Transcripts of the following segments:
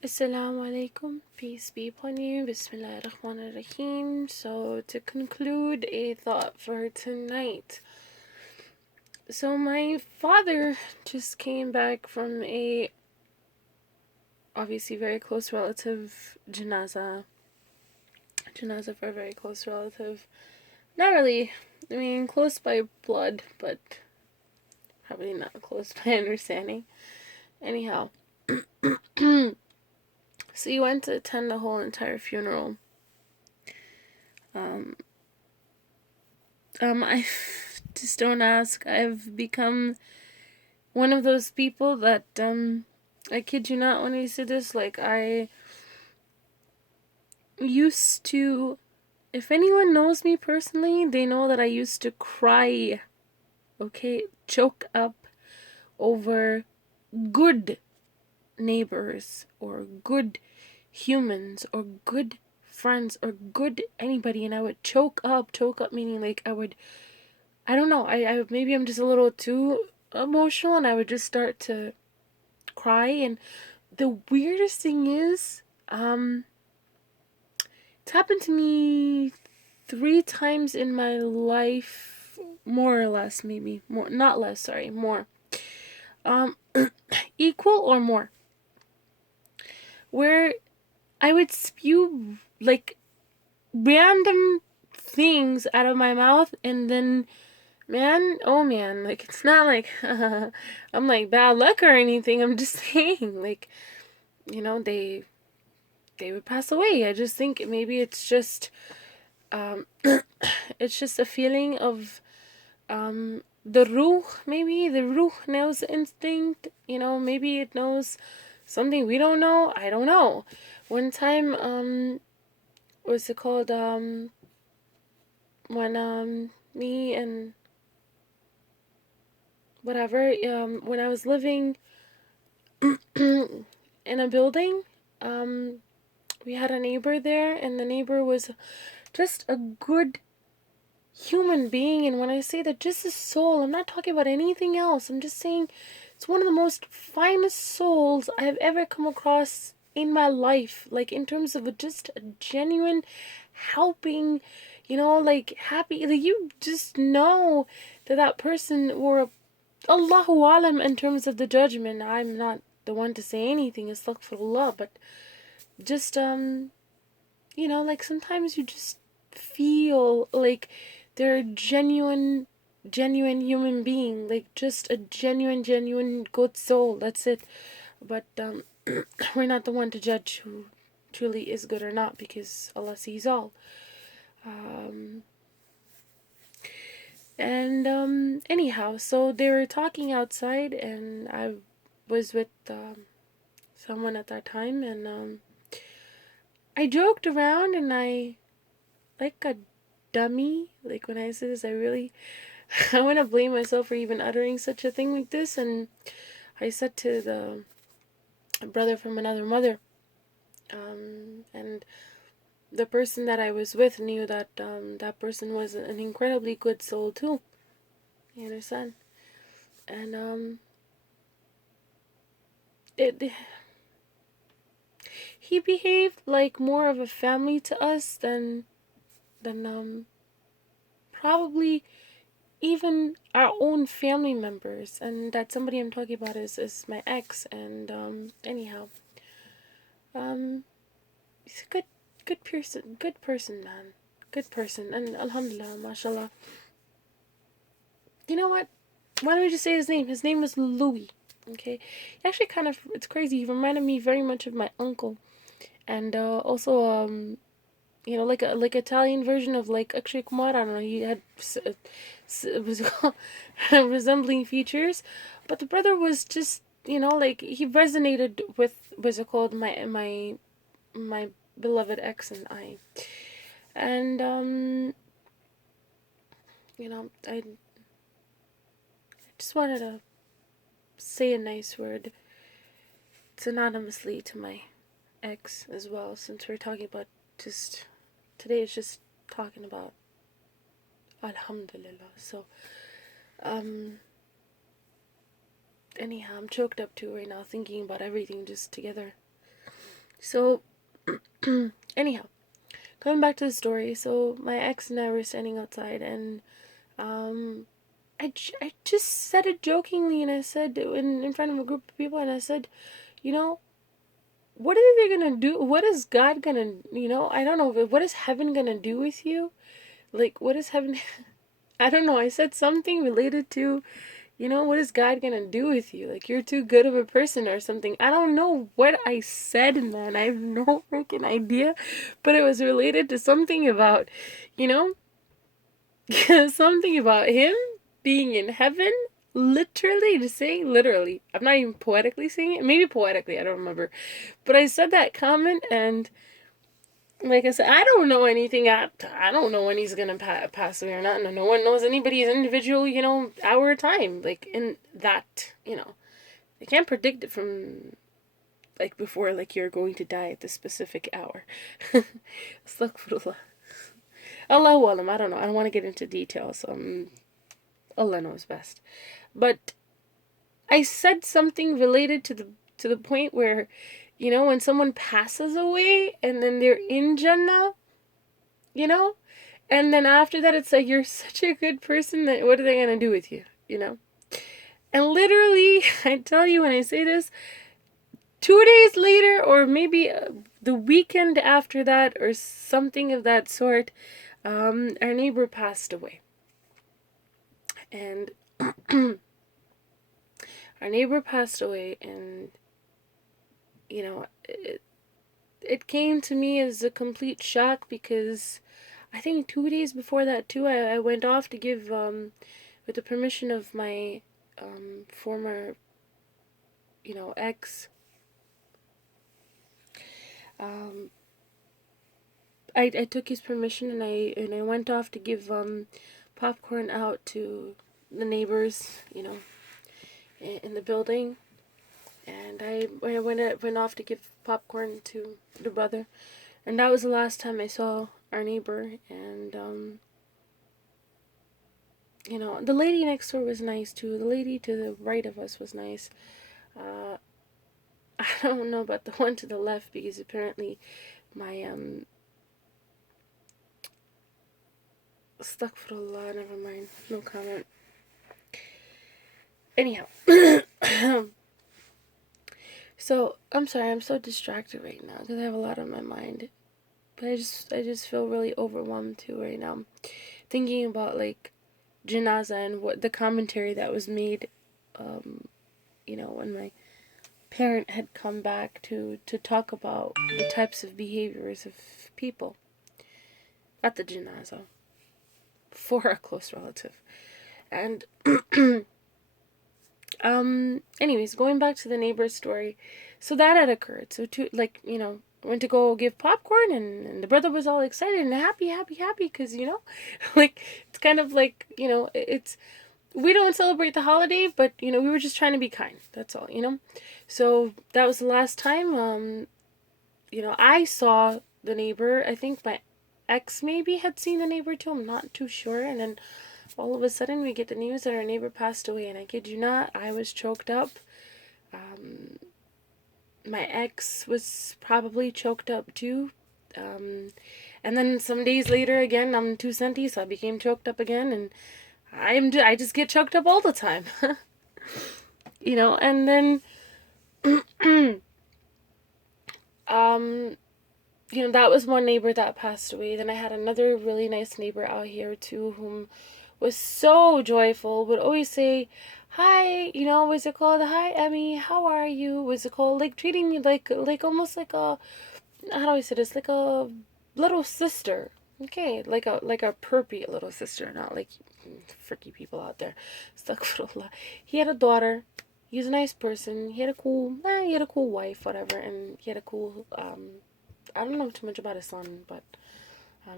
Assalamu alaikum, peace be upon you, Bismillah ar-Rahman ar-Rahim. So to conclude a thought for tonight. So my father just came back from a obviously very close relative janaza for a very close relative. Not really, I mean close by blood, but probably not close by understanding. Anyhow. So you went to attend the whole entire funeral. I just don't ask. I've become one of those people that, I kid you not when I say this, like, I used to, if anyone knows me personally, they know that I used to cry, okay, choke up over good neighbors, or good humans, or good friends, or good anybody, and I would choke up meaning like I don't know, I maybe I'm just a little too emotional, and I would just start to cry. And the weirdest thing is, it's happened to me 3 times in my life, more or less, maybe more, not less, sorry, more, um equal or more, where I would spew like random things out of my mouth, and then, man, oh man, like, it's not like I'm like bad luck or anything. I'm just saying, like, they would pass away. I just think maybe it's just it's just a feeling of the ruh. Maybe the ruh knows instinct. Maybe it knows something we don't know. I don't know. One time, what's it called? When me and whatever, when I was living in a building, we had a neighbor there, and the neighbor was just a good human being. And when I say that, just a soul, I'm not talking about anything else. I'm just saying it's one of the most finest souls I have ever come across in my life, like, in terms of just a genuine helping, like, happy, like, you just know that that person, or Allahu alam in terms of the judgment. I'm not the one to say anything, astaghfirullah, but just like, sometimes you just feel like they're a genuine human being, like, just a genuine good soul. That's it. But we're not the one to judge who truly is good or not, because Allah sees all. And anyhow, so they were talking outside, and I was with someone at that time, and I joked around, and I, like a dummy, like, when I say this, I really I want to blame myself for even uttering such a thing like this. And I said to the brother from another mother, and the person that I was with knew that that person was an incredibly good soul too. You understand? And it he behaved like more of a family to us than probably even our own family members. And that somebody I'm talking about is my ex. And anyhow, he's a good person, man, good person. And alhamdulillah, mashallah. You know what, why don't we just say his name? His name was Louis. Okay, he actually kind of, it's crazy, he reminded me very much of my uncle. And also, like Italian version of, like, Akshay Kumar. I don't know, he had was resembling features. But the brother was just, like, he resonated with, what's it called, my beloved ex and I. And I just wanted to say a nice word synonymously to my ex as well, since we're talking about, just today is just talking about alhamdulillah. So anyhow, I'm choked up too right now, thinking about everything just together. So, anyhow, coming back to the story. So, my ex and I were standing outside, and um, I just said it jokingly, and I said in front of a group of people, and I said, you know, what are they gonna do? What is God gonna, I don't know, what is heaven gonna do with you? Like, what is heaven? I don't know. I said something related to, what is God gonna do with you? Like, you're too good of a person or something. I don't know what I said, man. I have no freaking idea. But it was related to something about, you know, something about him being in heaven. Literally, just saying literally. I'm not even poetically saying it. Maybe poetically, I don't remember. But I said that comment, and like I said, I don't know anything. I don't know when he's gonna pass away or not. No one knows anybody's individual, hour or time. Like in that, they can't predict it from like before. Like you're going to die at this specific hour. Astaghfirullah. Allahu alam. I don't know. I don't want to get into details. Allah knows best. But I said something related to the point where, when someone passes away and then they're in Jannah, you know, and then after that, it's like, you're such a good person that what are they going to do with you? And literally, I tell you when I say this, 2 days later, or maybe the weekend after that, or something of that sort, our neighbor passed away. And our neighbor passed away, and, it came to me as a complete shock because I think 2 days before that, too, I went off to give, with the permission of my former, ex, um, I took his permission, and I went off to give popcorn out to the neighbors, in the building, and I went off to give popcorn to the brother, and that was the last time I saw our neighbor. And the lady next door was nice too. The lady to the right of us was nice. I don't know about the one to the left because apparently my astaghfirullah, never mind, no comment. Anyhow, so I'm sorry, I'm so distracted right now because I have a lot on my mind. But I just feel really overwhelmed too right now, thinking about like janaza and what the commentary that was made, when my parent had come back to talk about the types of behaviors of people at the janaza for a close relative. And anyways, going back to the neighbor's story, so that had occurred. So went to go give popcorn, and the brother was all excited and happy because like it's kind of like it's, we don't celebrate the holiday, but we were just trying to be kind, that's all. So that was the last time I saw the neighbor. I think my ex maybe had seen the neighbor too, I'm not too sure. And then all of a sudden we get the news that our neighbor passed away, and I kid you not, I was choked up. My ex was probably choked up too. And then some days later, again, I'm 2 centi, so I became choked up again, and I just get choked up all the time. And then that was one neighbor that passed away. Then I had another really nice neighbor out here too, whom was so joyful, would always say, hi, what's it called? Hi, Emmy, how are you? What's it called? Like treating me like almost like a, how do I say this? Like a little sister. Okay, like a perpy little sister, not like freaky people out there. Astaghfirullah. He had a daughter. He was a nice person. He had a cool wife, whatever, and he had a cool, I don't know too much about his son, but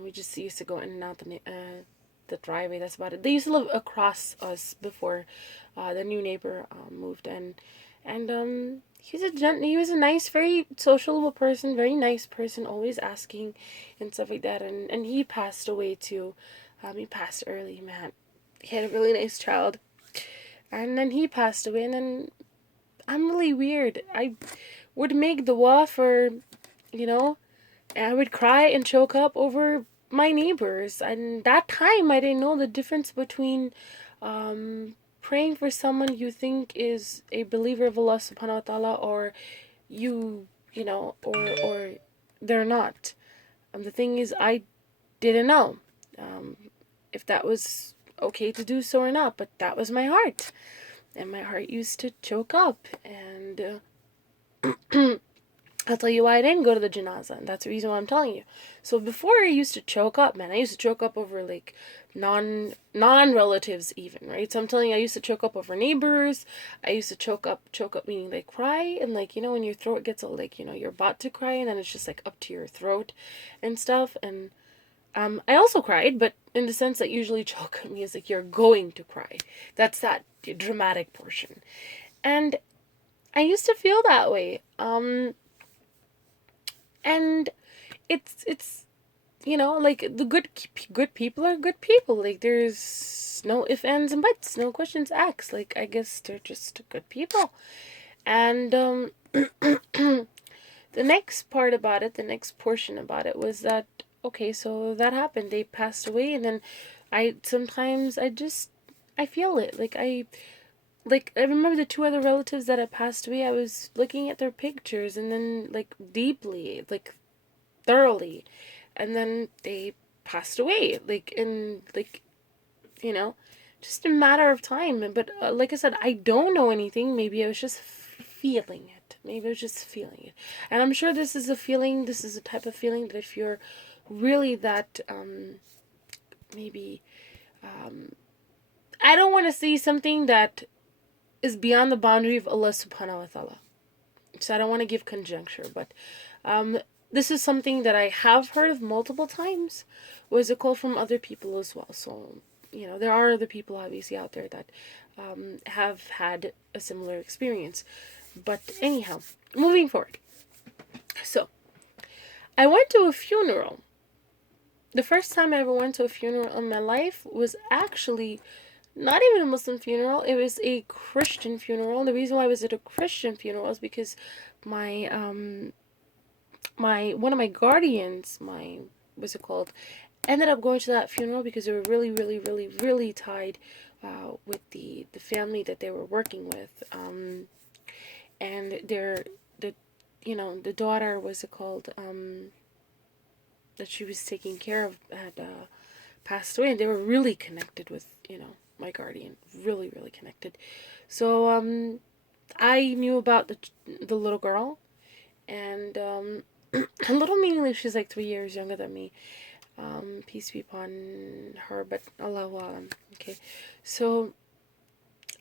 we just used to go in and out the driveway. That's about it. They used to live across us before the new neighbor moved in, and he was a nice, very sociable person, very nice person, always asking and stuff like that. And he passed away too. He passed early, man. He had a really nice child, and then he passed away. And then I'm really weird. I would make dua for you know, and I would cry and choke up over my neighbors. And that time, I didn't know the difference between praying for someone you think is a believer of Allah subhanahu wa ta'ala, or you know, or they're not. The thing is, I didn't know um, if that was okay to do so or not, but that was my heart. And my heart used to choke up. And I'll tell you why I didn't go to the janazah, and that's the reason why I'm telling you. So before, I used to choke up, man. I used to choke up over like non relatives even, right? So I'm telling you, I used to choke up over neighbors. I used to choke up meaning like cry, and like, you know, when your throat gets all like, you know, you're about to cry and then it's just like up to your throat and stuff. And I also cried, but in the sense that usually choke means like you're going to cry. That's that dramatic portion. And I used to feel that way. And it's you know, like the good people are good people. Like there's no ifs, ands, and buts, no questions asked. Like I guess they're just good people. And the next part about it, the next portion about it was that, okay, so that happened. They passed away, and then sometimes I feel it. Like I remember the two other relatives that had passed away. I was looking at their pictures, and then like deeply, like thoroughly, and then they passed away, like in like, you know, just a matter of time. But like I said, I don't know anything. Maybe I was just feeling it. Maybe I was just feeling it. And I'm sure this is a feeling, this is a type of feeling that if you're really that maybe I don't want to see something that is beyond the boundary of Allah subhanahu wa ta'ala. So I don't want to give conjecture, but um, this is something that I have heard of multiple times. Was a call from other people as well. So, you know, there are other people obviously out there that have had a similar experience. But anyhow, moving forward. So, I went to a funeral. The first time I ever went to a funeral in my life was actually not even a Muslim funeral. It was a Christian funeral. And the reason why it was at a Christian funeral is because my one of my guardians, my what's it called, ended up going to that funeral because they were really, really, really, really tied with the family that they were working with. And the you know, the daughter, what's it called, that she was taking care of had passed away, and they were really connected with, you know, my guardian, really, really connected. So I knew about the little girl, and a little meaning she's like 3 years younger than me. Peace be upon her, but Allahu Alam. Okay, so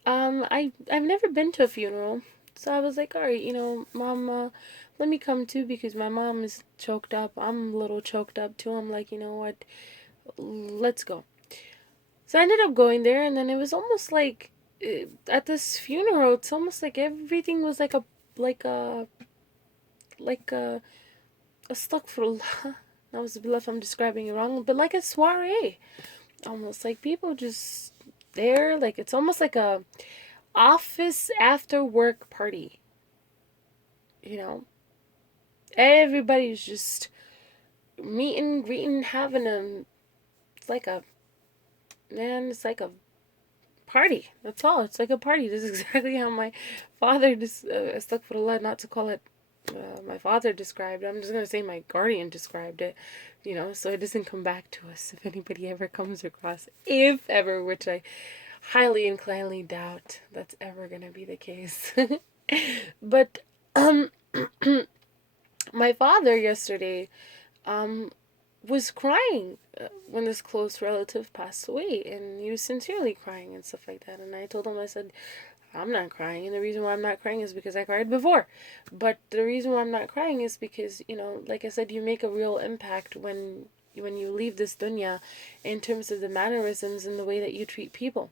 I've never been to a funeral, so I was like, all right, you know, Mom, let me come too, because my mom is choked up. I'm a little choked up too. I'm like, you know what, let's go. So I ended up going there, and then it was almost like at this funeral, it's almost like everything was like a like a astaghfirullah. That was if I'm describing it wrong, but like a soiree, almost like people just there, like it's almost like a office after work party. You know, everybody's just meeting, greeting, having a. It's like a man. It's like a party. That's all. It's like a party. This is exactly how my father astaghfirullah, not to call it my father described it. I'm just going to say my guardian described it, you know, so it doesn't come back to us if anybody ever comes across, if ever, which I highly inclinedly doubt that's ever going to be the case. But my father yesterday was crying when this close relative passed away, and he was sincerely crying and stuff like that. And I told him, I said, I'm not crying, and the reason why I'm not crying is because I cried before. But the reason why I'm not crying is because, you know, like I said, you make a real impact when you leave this dunya, in terms of the mannerisms and the way that you treat people.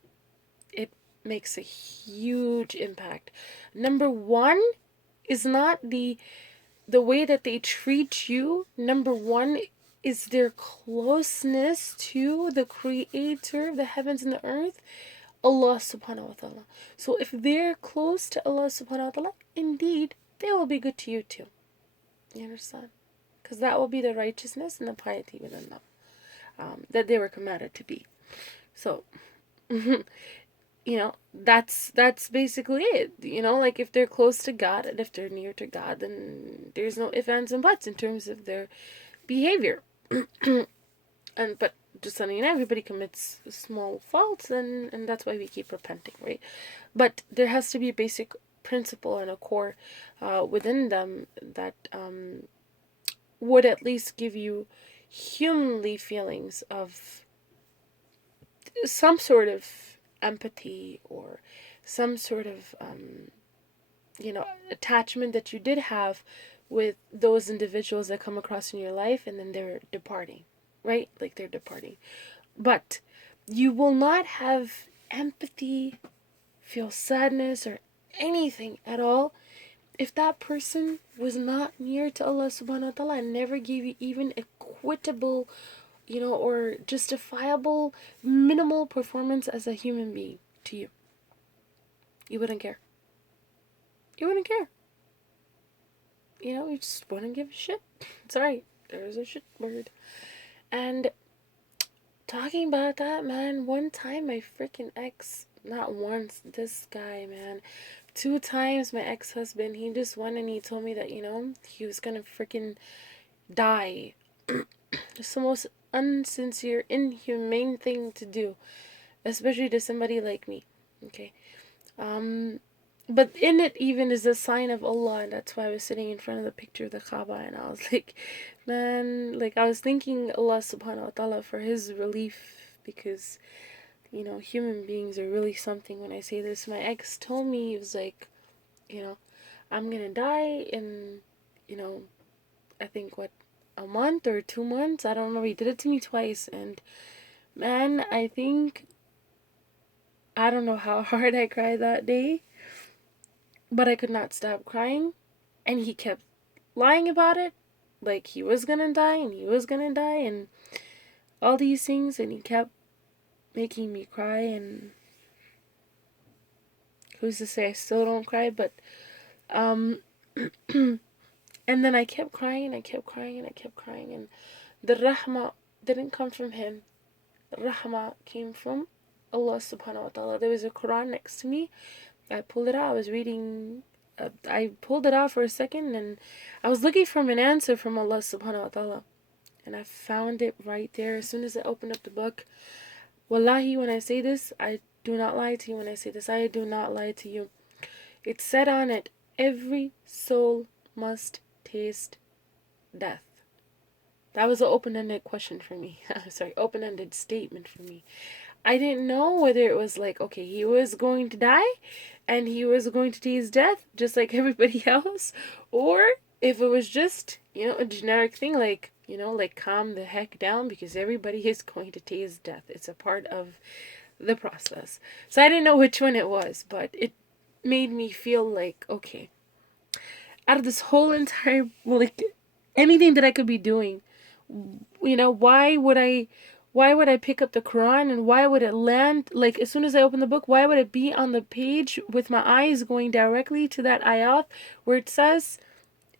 It makes a huge impact. Number one is not the way that they treat you. Number one is their closeness to the creator of the heavens and the earth, Allah subhanahu wa ta'ala. So if they're close to Allah subhanahu wa ta'ala, indeed, they will be good to you too. You understand? because that will be the righteousness and the piety within them, that they were commanded to be. So, that's basically it. Like if they're close to God and if they're near to God, then there's no ifs, ands, and buts in terms of their behavior. But just letting you know, everybody commits small faults, and that's why we keep repenting, right? But there has to be a basic principle and a core within them that would at least give you humanly feelings of some sort of empathy or some sort of attachment that you did have with those individuals that come across in your life, and then they're departing, right? Like they're departing. But you will not have empathy, feel sadness, or anything at all if that person was not near to Allah subhanahu wa ta'ala and never gave you even equitable, or justifiable minimal performance as a human being to you. You wouldn't care. You wouldn't care. You just wouldn't give a shit. Sorry, there's a shit word. And talking about that, man, one time my freaking ex, not once, this guy, man, 2 times my ex-husband, he just went and he told me that, he was gonna freaking die. It's the most unsincere, inhumane thing to do, especially to somebody like me. Okay. But in it even is a sign of Allah, and that's why I was sitting in front of the picture of the Kaaba, and I was like, man, like I was thanking Allah subhanahu wa ta'ala for his relief, because, human beings are really something. When I say this, my ex told me, he was like, I'm gonna die in, I think a month or 2 months, I don't remember. He did it to me twice, and man, I don't know how hard I cried that day, but I could not stop crying, and he kept lying about it, like he was gonna die, and he was gonna die, and all these things, and he kept making me cry, and who's to say I still don't cry, but, and then I kept crying, and I kept crying, and I kept crying, and the rahmah didn't come from him. The rahmah came from Allah subhanahu wa ta'ala. There was a Quran next to me. I pulled it out. I was reading. I pulled it out for a second, and I was looking for an answer from Allah subhanahu wa ta'ala. And I found it right there as soon as I opened up the book. Wallahi, when I say this, I do not lie to you. When I say this, I do not lie to you. It said on it, every soul must taste death. That was an open-ended question for me. Sorry, open-ended statement for me. I didn't know whether it was like, okay, he was going to die and he was going to taste death just like everybody else, or if it was just, a generic thing like, like calm the heck down because everybody is going to taste death. It's a part of the process. So I didn't know which one it was, but it made me feel like, okay, out of this whole entire, like, anything that I could be doing, why would I pick up the Quran, and why would it land, like, as soon as I open the book, why would it be on the page with my eyes going directly to that ayat where it says,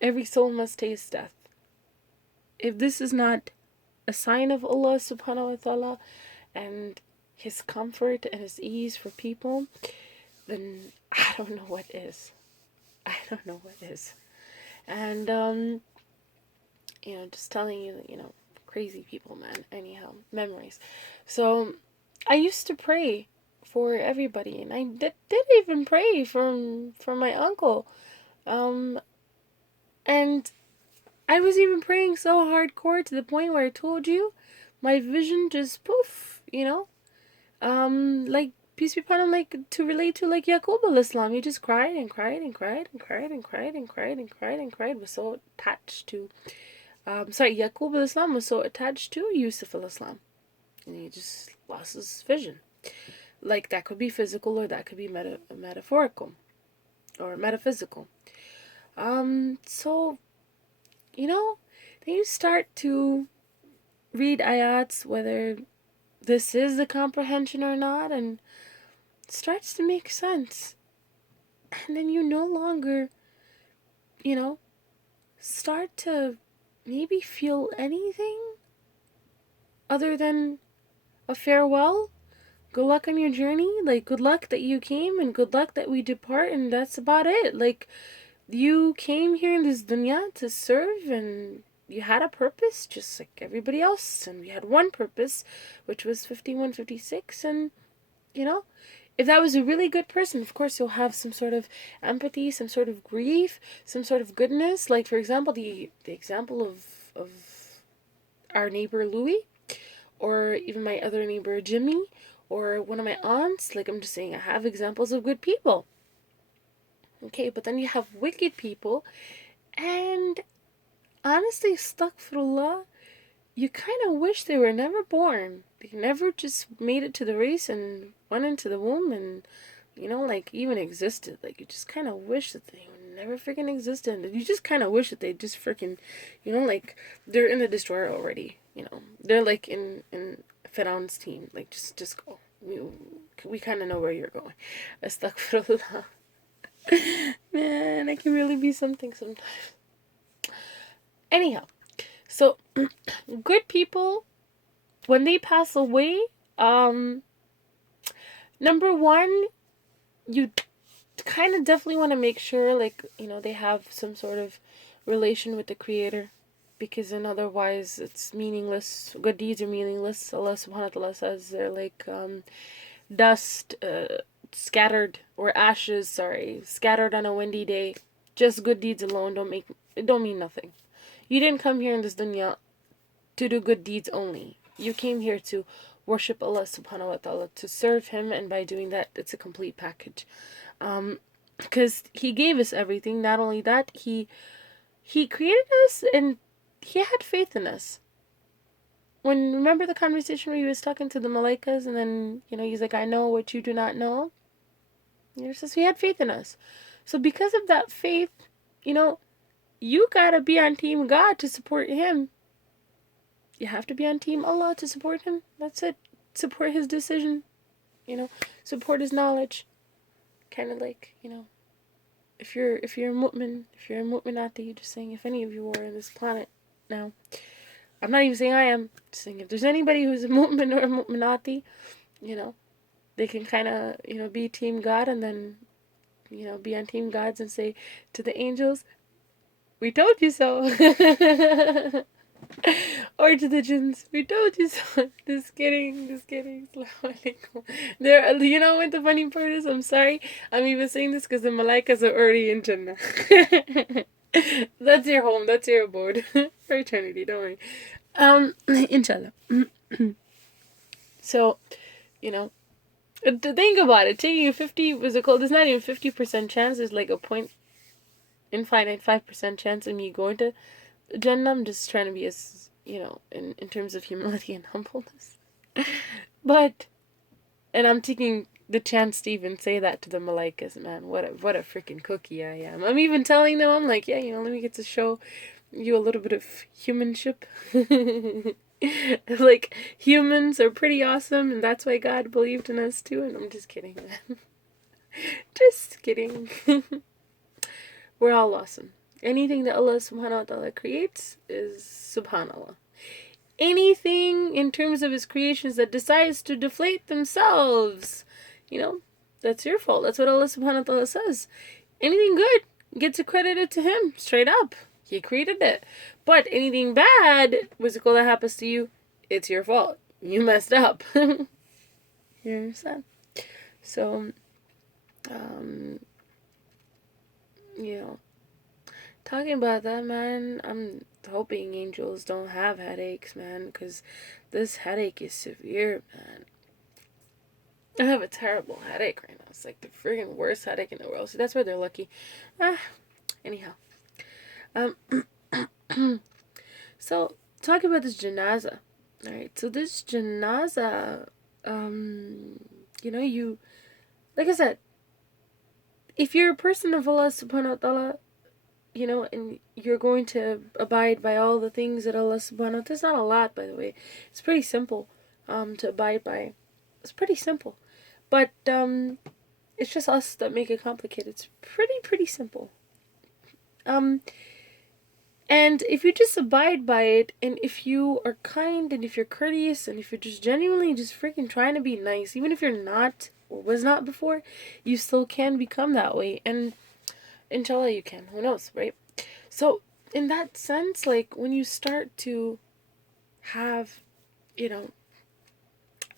every soul must taste death? If this is not a sign of Allah subhanahu wa ta'ala and his comfort and his ease for people, then I don't know what is. I don't know what is. And, just telling you, crazy people, man. Anyhow, memories. So I used to pray for everybody, and I did even pray for my uncle. And I was even praying so hardcore to the point where I told you my vision just poof, like, peace be upon him, like, to relate to, like, Yaqub al-Islam. He just cried and cried and cried and cried and cried and cried and cried and cried, was so attached to Yaqub al-Islam was so attached to Yusuf al-Islam, and he just lost his vision. Like, that could be physical, or that could be metaphorical or metaphysical. So, then you start to read ayats, whether this is the comprehension or not, and it starts to make sense. And then you no longer, start to maybe feel anything other than a farewell. Good luck on your journey. Like, good luck that you came, and good luck that we depart, and that's about it. Like, you came here in this dunya to serve, and you had a purpose just like everybody else, and we had one purpose, which was 51, 56. And you know, if that was a really good person, of course you'll have some sort of empathy, some sort of grief, some sort of goodness. Like, for example, the example of our neighbor Louis, or even my other neighbor Jimmy, or one of my aunts. Like, I'm just saying, I have examples of good people. Okay, but then you have wicked people, and honestly, astaghfirullah, you kind of wish they were never born. They never just made it to the race and went into the womb and, like, even existed. Like, you just kind of wish that they never freaking existed. And you just kind of wish that they just freaking, like, they're in the destroyer already. They're like in Firaun's team. Like, just go. We kind of know where you're going. Astaghfirullah. Man, I can really be something sometimes. Anyhow, so good people, when they pass away, number one, you kind of definitely want to make sure, like, they have some sort of relation with the Creator, because then otherwise it's meaningless. Good deeds are meaningless. Allah subhanahu wa ta'ala says they're like dust, scattered, or ashes, scattered on a windy day. Just good deeds alone don't mean nothing. You didn't come here in this dunya to do good deeds only. You came here to worship Allah subhanahu wa ta'ala, to serve Him, and by doing that, it's a complete package. Because He gave us everything. Not only that, He created us, and He had faith in us. Remember the conversation where He was talking to the malaikas, and then, He's like, I know what you do not know? He says He had faith in us. So because of that faith, you gotta be on Team God to support Him. You have to be on Team Allah to support Him. That's it. Support His decision. Support His knowledge. Kind of like, if you're a mu'min, if you're a mu'minati, just saying, if any of you are on this planet now, I'm not even saying I am, just saying if there's anybody who's a mu'min or a mu'minati, they can kind of, be Team God, and then, be on Team God's and say to the angels, we told you so. Or to the jinns, we told you so. Just kidding. Assalamu alaikum. What the funny part is? I'm sorry, I'm even saying this because the malaikas are already in Jannah. That's your home, that's your abode for eternity, don't worry. Inshallah. So, to think about it, taking a 50, what's it called? There's not even 50% chance. There's like a infinite 5% chance of me going to Jannah. I'm just trying to be as, in terms of humility and humbleness. And I'm taking the chance to even say that to the malaikas, man. What a freaking cookie I am. I'm even telling them, I'm like, yeah, let me get to show you a little bit of humanship. Like, humans are pretty awesome, and that's why God believed in us too. And I'm just kidding, man. Just kidding. We're all awesome. Anything that Allah subhanahu wa ta'ala creates is subhanallah. Anything in terms of His creations that decides to deflate themselves, that's your fault. That's what Allah subhanahu wa ta'ala says. Anything good gets accredited to Him, straight up. He created it. But anything bad, that happens to you, it's your fault. You messed up. You understand? So, talking about that, man, I'm hoping angels don't have headaches, man, because this headache is severe, man. I have a terrible headache right now. It's like the friggin' worst headache in the world. So that's why they're lucky. Anyhow. So, talk about this janaza. Alright, so this janaza, like I said, if you're a person of Allah subhanahu wa ta'ala, and you're going to abide by all the things that Allah subhanahu wa ta'ala, there's not a lot, by the way. It's pretty simple, to abide by. It's pretty simple. But, it's just us that make it complicated. It's pretty simple. And if you just abide by it, and if you are kind, and if you're courteous, and if you're just genuinely just freaking trying to be nice, even if you're not or was not before, you still can become that way. And inshallah, you can. Who knows, right? So, in that sense, like when you start to have, you know,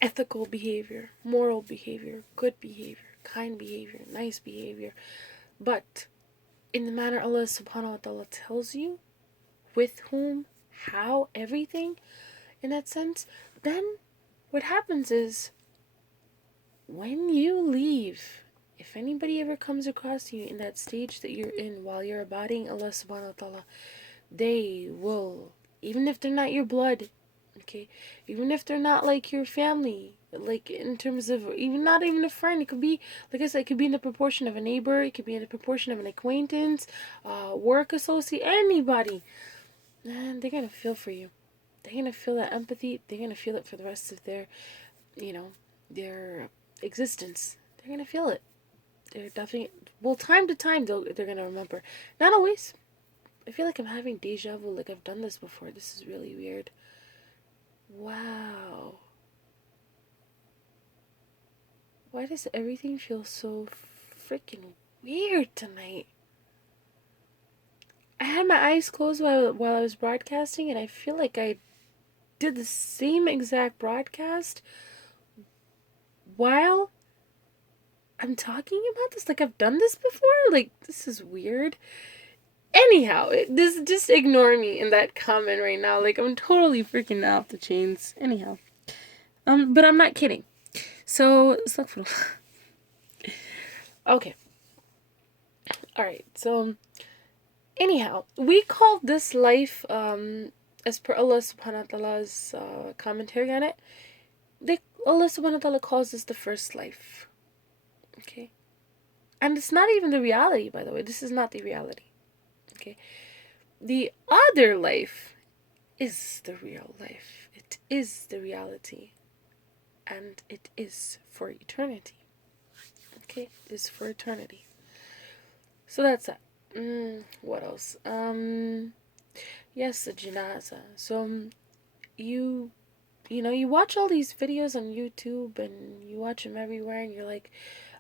ethical behavior, moral behavior, good behavior, kind behavior, nice behavior, but in the manner Allah subhanahu wa ta'ala tells you, with whom, how, everything, in that sense, then what happens is when you leave, if anybody ever comes across you in that stage that you're in while you're abiding Allah subhanahu wa ta'ala, they will, even if they're not your blood, okay, even if they're not like your family, like in terms of even not even a friend, it could be, like I said, it could be in the proportion of a neighbor, it could be in the proportion of an acquaintance, work associate, anybody, man, they're gonna feel for you. They're gonna feel that empathy. They're gonna feel it for the rest of their, you know, their existence. They're gonna feel it. They're definitely, well, time to time they're gonna remember. Not always. I feel like I'm having deja vu. Like I've done this before. This is really weird. Wow. Why does everything feel so freaking weird tonight? I had my eyes closed while I was broadcasting, and I feel like I did the same exact broadcast while I'm talking about this. Like I've done this before. Like this is weird. Anyhow, this just ignore me in that comment right now. Like I'm totally freaking off the chains. Anyhow, but I'm not kidding. So okay. All right. So anyhow, we call this life, as per Allah Subhanahu wa Taala's commentary on it, Allah Subhanahu wa Taala calls this the first life. Okay, and it's not even the reality, by the way. This is not the reality. Okay, the other life is the real life. It is the reality, and it is for eternity. Okay, it is for eternity. So that's that. What else? Yes, the janaza. So you you watch all these videos on YouTube and you watch them everywhere, and you're like,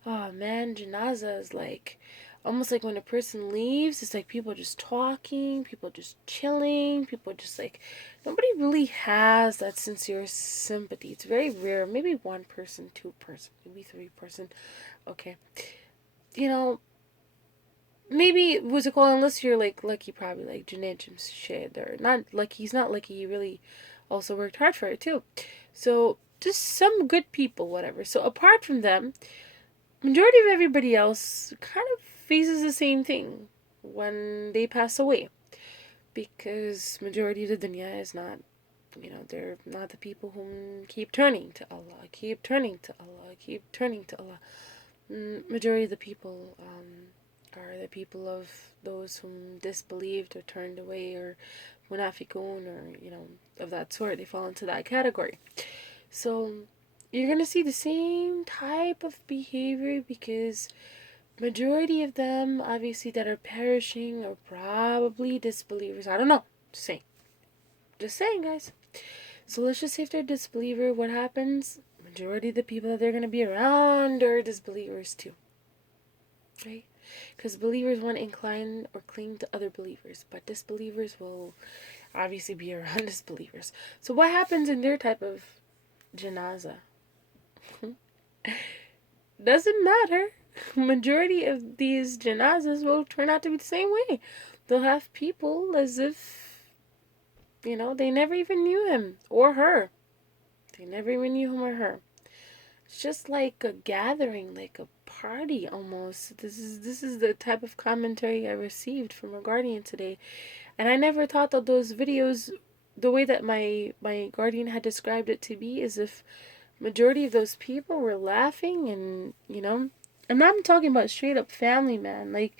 oh man, janaza is like almost like when a person leaves, it's like people just talking, people just chilling, people just like nobody really has that sincere sympathy. It's very rare. Maybe one person, two person, maybe three person. Okay, you know, maybe what's it called? Unless you're like lucky, probably like Junaid shit, or not lucky. He's not lucky. He really also worked hard for it too. So just some good people, whatever. So apart from them, majority of everybody else kind of faces the same thing when they pass away, because majority of the dunya is not, they're not the people who keep turning to Allah, keep turning to Allah, keep turning to Allah. Majority of the people are the people of those whom disbelieved or turned away, or munafiqun, or of that sort. They fall into that category. So you're gonna see the same type of behavior, because majority of them obviously that are perishing are probably disbelievers. I don't know, just saying guys. So let's just say if they're a disbeliever, what happens? Majority of the people that they're gonna be around are disbelievers too, right? Because believers want to incline or cling to other believers, but disbelievers will obviously be around disbelievers. So what happens in their type of janaza? Doesn't matter. Majority of these janazas will turn out to be the same way. They'll have people as if, they never even knew him or her. They never even knew him or her. It's just like a gathering, like a party almost. This is the type of commentary I received from a guardian today. And I never thought that those videos, the way that my guardian had described it to be, is if majority of those people were laughing, and I'm not talking about straight up family, man. Like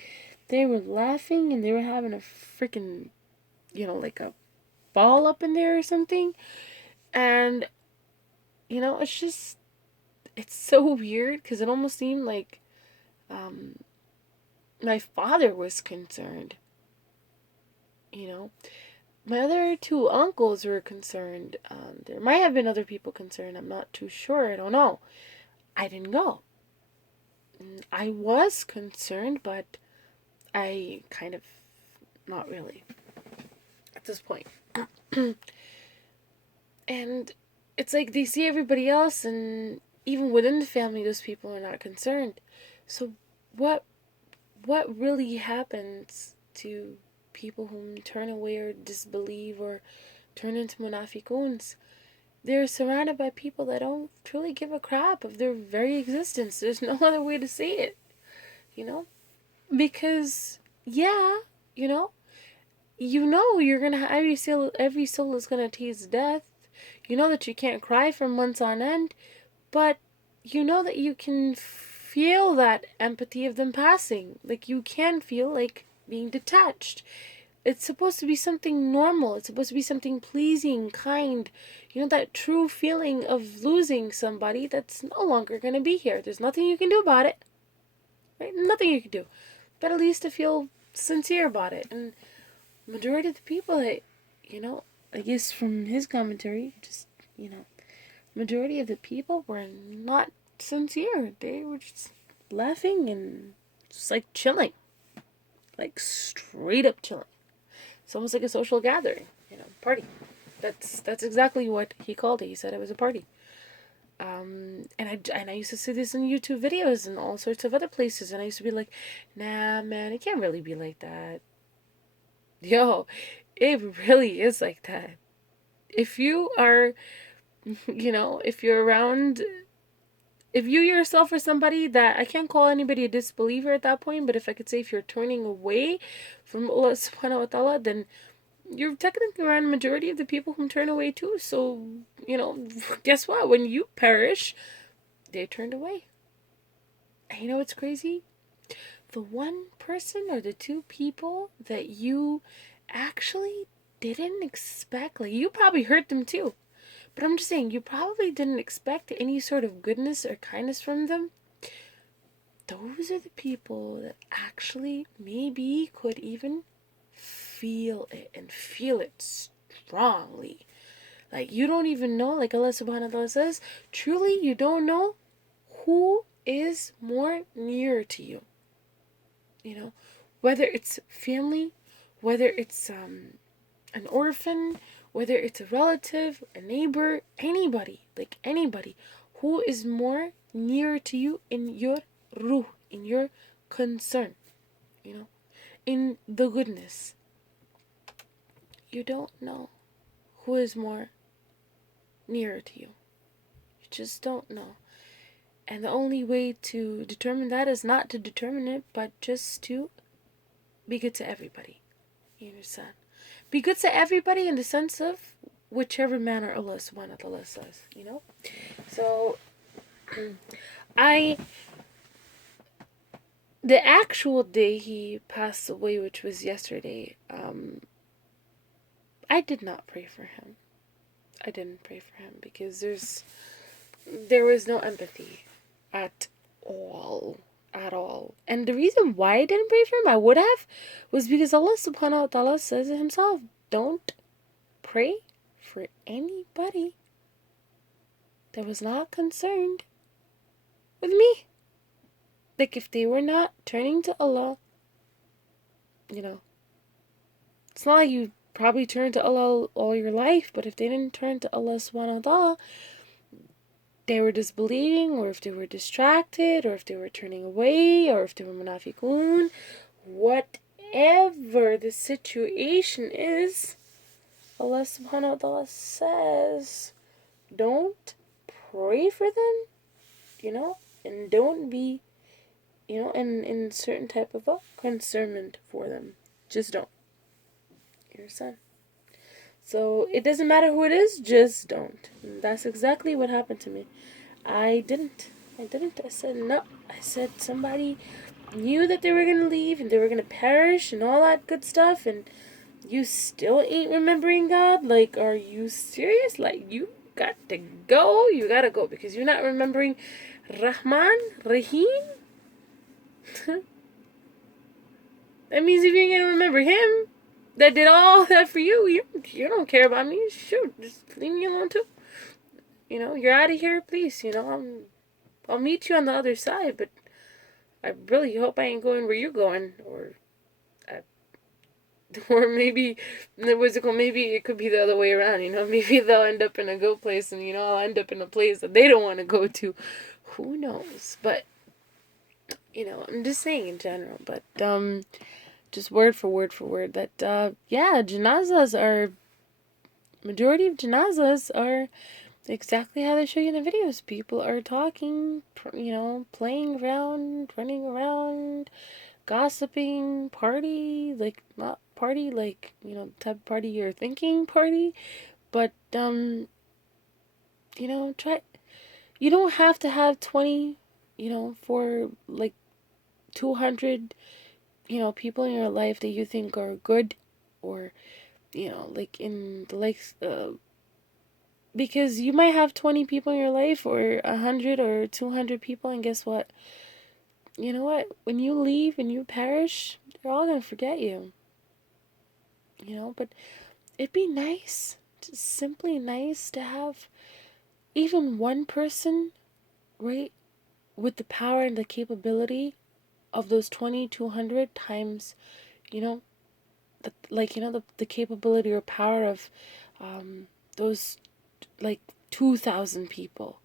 they were laughing and they were having a freaking, like a ball up in there or something. And it's so weird, because it almost seemed like my father was concerned. you know. My other two uncles were concerned. There might have been other people concerned. I'm not too sure. I don't know. I didn't go. I was concerned, but I kind of not really at this point. And it's like they see everybody else, and even within the family, those people are not concerned. So, what what really happens to people who turn away or disbelieve or turn into munafiquns? They're surrounded by people that don't truly give a crap of their very existence. There's no other way to say it, you know? Because, yeah, you know, you're gonna have every soul is gonna taste death. You know that you can't cry for months on end, but you know that you can feel that empathy of them passing. Like, you can feel like being detached. It's supposed to be something normal. It's supposed to be something pleasing, kind. You know, that true feeling of losing somebody that's no longer going to be here. There's nothing you can do about it. Right? Nothing you can do. But at least to feel sincere about it. And majority of the people that, I guess from his commentary, majority of the people were not sincere. They were just laughing and just like chilling. Like straight up chilling. It's almost like a social gathering, party. That's exactly what he called it. He said it was a party. And I used to see this in YouTube videos and all sorts of other places, and I used to be like, nah, man, it can't really be like that. Yo, it really is like that. If you are, if you're around, if you yourself are somebody that, I can't call anybody a disbeliever at that point, but if I could say if you're turning away from Allah subhanahu wa ta'ala, then you're technically around the majority of the people who turn away too. So, guess what? When you perish, they turned away. And you know what's crazy? The one person or the two people that you actually didn't expect, like, you probably hurt them too. But I'm just saying, you probably didn't expect any sort of goodness or kindness from them. Those are the people that actually maybe could even feel it and feel it strongly. Like, you don't even know, like Allah subhanahu wa ta'ala says, truly you don't know who is more near to you. Whether it's family, whether it's an orphan, whether it's a relative, a neighbor, anybody, like anybody, who is more near to you in your ruh, in your concern, in the goodness. You don't know who is more nearer to you. You just don't know. And the only way to determine that is not to determine it, but just to be good to everybody. You understand? Be good to everybody in the sense of whichever manner Allah subhanahu wa ta'ala says, So, the actual day he passed away, which was yesterday, I did not pray for him. I didn't pray for him because there was no empathy at all. At all. And the reason why I didn't pray for him, I would have, was because Allah subhanahu wa ta'ala says it himself, don't pray for anybody that was not concerned with me. Like, if they were not turning to Allah, it's not like you probably turned to Allah all your life, but if they didn't turn to Allah subhanahu wa ta'ala, they were disbelieving, or if they were distracted, or if they were turning away, or if they were munafiqun, whatever the situation is, Allah subhanahu wa ta'ala says, don't pray for them, and don't be, in certain type of a concernment for them. Just don't. You understand? So it doesn't matter who it is, just don't. And that's exactly what happened to me. I didn't. I said no. I said somebody knew that they were going to leave and they were going to perish and all that good stuff, and you still ain't remembering God? Like, are you serious? Like, you got to go. You got to go because you're not remembering Rahman, Rahim. That means if you ain't going to remember him, that did all that for you. You don't care about me. Shoot, just leave me alone too. You're out of here, please. I'll meet you on the other side, but I really hope I ain't going where you're going, I, or maybe maybe it could be the other way around. Maybe they'll end up in a good place, and I'll end up in a place that they don't want to go to. Who knows? But I'm just saying in general. But just word for word that yeah, janazas are majority of janazas are exactly how they show you in the videos. People are talking, playing around, running around, gossiping, party, like not party, like the type of party you're thinking party, but try. You don't have to have 20, for like 200, people in your life that you think are good, or like in the likes because you might have 20 people in your life, or 100 or 200 people, and guess what? You know what? When you leave and you perish, they're all gonna forget you. But it'd be nice, just simply nice, to have even one person, right, with the power and the capability of those 20, 200 times, you know, the capability or power of those like 2,000 people,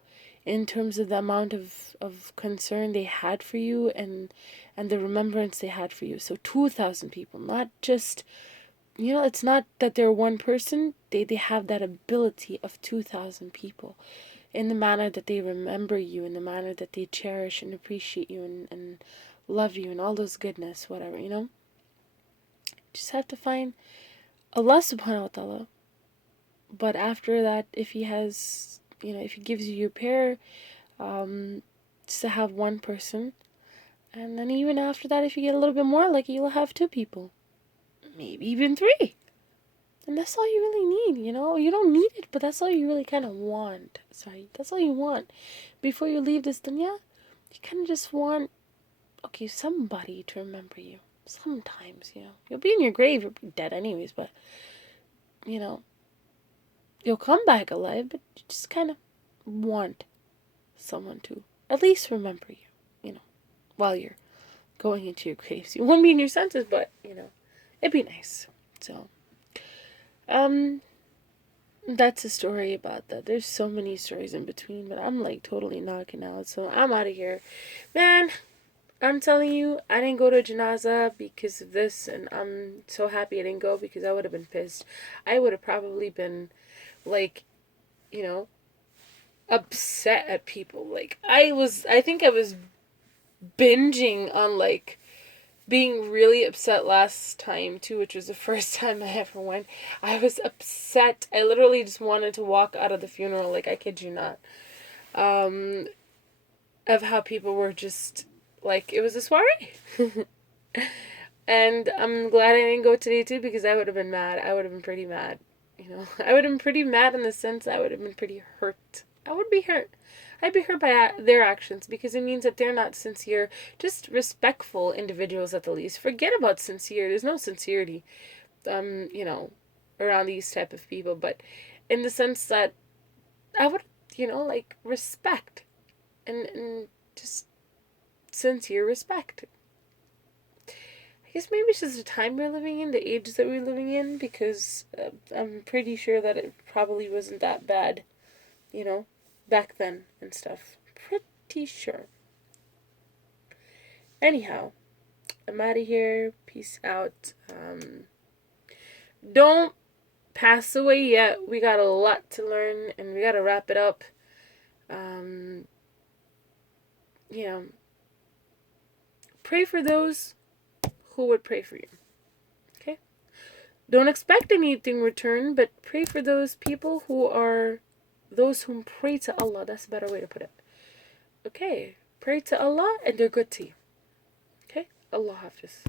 in terms of the amount of concern they had for you, and the remembrance they had for you. So 2,000 people, not just, it's not that they're one person, they have that ability of 2,000 people, in the manner that they remember you, in the manner that they cherish and appreciate you, and love you, and all those goodness, whatever, just have to find Allah subhanahu wa ta'ala. But after that, if he has, if he gives you your pair, just to have one person. And then even after that, if you get a little bit more lucky, you'll have two people. Maybe even three. And that's all you really need, You don't need it, but that's all you really kind of want. Sorry, that's all you want. Before you leave this dunya, you kind of just want, okay, somebody to remember you. Sometimes, You'll be in your grave, you'll be dead anyways, but, you'll come back alive, but you just kind of want someone to at least remember you, while you're going into your graves. You won't be in your senses, but, it'd be nice. So, that's a story about that. There's so many stories in between, but I'm like totally knocking out, so I'm out of here. Man, I'm telling you, I didn't go to a janaza because of this, and I'm so happy I didn't go, because I would have been pissed. I would have probably been, like, upset at people. Like, I think I was binging on, like, being really upset last time too, which was the first time I ever went. I was upset. I literally just wanted to walk out of the funeral, like, I kid you not. Of how people were just, like, it was a soiree. And I'm glad I didn't go today too, because I would have been mad. I would have been pretty mad. I would have been pretty mad in the sense I would have been pretty hurt. I would be hurt. I'd be hurt by their actions, because it means that they're not sincere, just respectful individuals at the least. Forget about sincere. There's no sincerity, around these type of people. But in the sense that I would, like, respect, and just sincere respect. I guess maybe it's just the time we're living in, the ages that we're living in, because I'm pretty sure that it probably wasn't that bad, back then and stuff. Pretty sure. Anyhow, I'm out of here. Peace out. Don't pass away yet. We got a lot to learn, and we got to wrap it up. Pray for those who would pray for you. Okay? Don't expect anything in return, but pray for those people who are those who pray to Allah. That's a better way to put it. Okay? Pray to Allah, and they're good to you. Okay? Allah Hafiz.